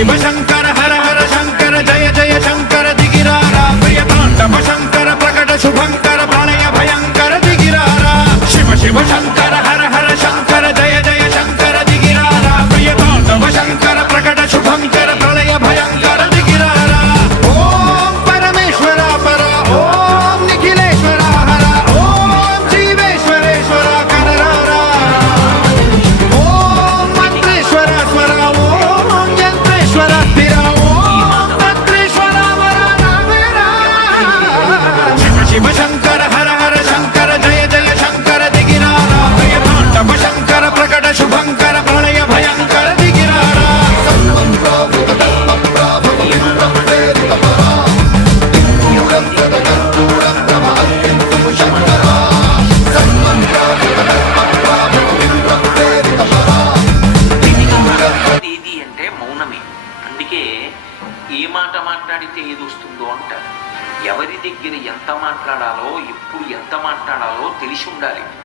శివ శంకర హర హర శంకర జయ జయ శంకర దిగిరారా ప్రియ తాండవ శంకర ప్రకట శుభంకర ప్రళయ భయంకర దిగిరారా శివ శివ శంకర హర హర శంకర జయ జయ శంకర దిగిరారా ప్రియ తాండవ శంకర ప్రకట శుభంకర ప్రళయ భయంకర దిగిరారా ఓం పరమేశ్వర పర ఓం నిఖిలేశ్వర హర ఓం జీవేశ్వరేశ్వర కనరారా ఓం మంత్రేశ్వర స్వర ఓం యంత్రేశ్వర స్థిర ఓం తంత్రేశ్వర వర నావేరా శివ శివ శంకర హర హర శంకర జయ జయ శంకర దిగిరారా ప్రియ తాండవ శంకర ప్రకట శుభంకర ప్రళయ భయంకర దిగిరారా ఏది అంటే మౌనమే. అందుకే ఏ మాట మాట్లాడితే ఏది వస్తుందో అంటారు. ఎవరి దగ్గర ఎంత మాట్లాడాలో, ఎప్పుడు ఎంత మాట్లాడాలో తెలిసి ఉండాలి.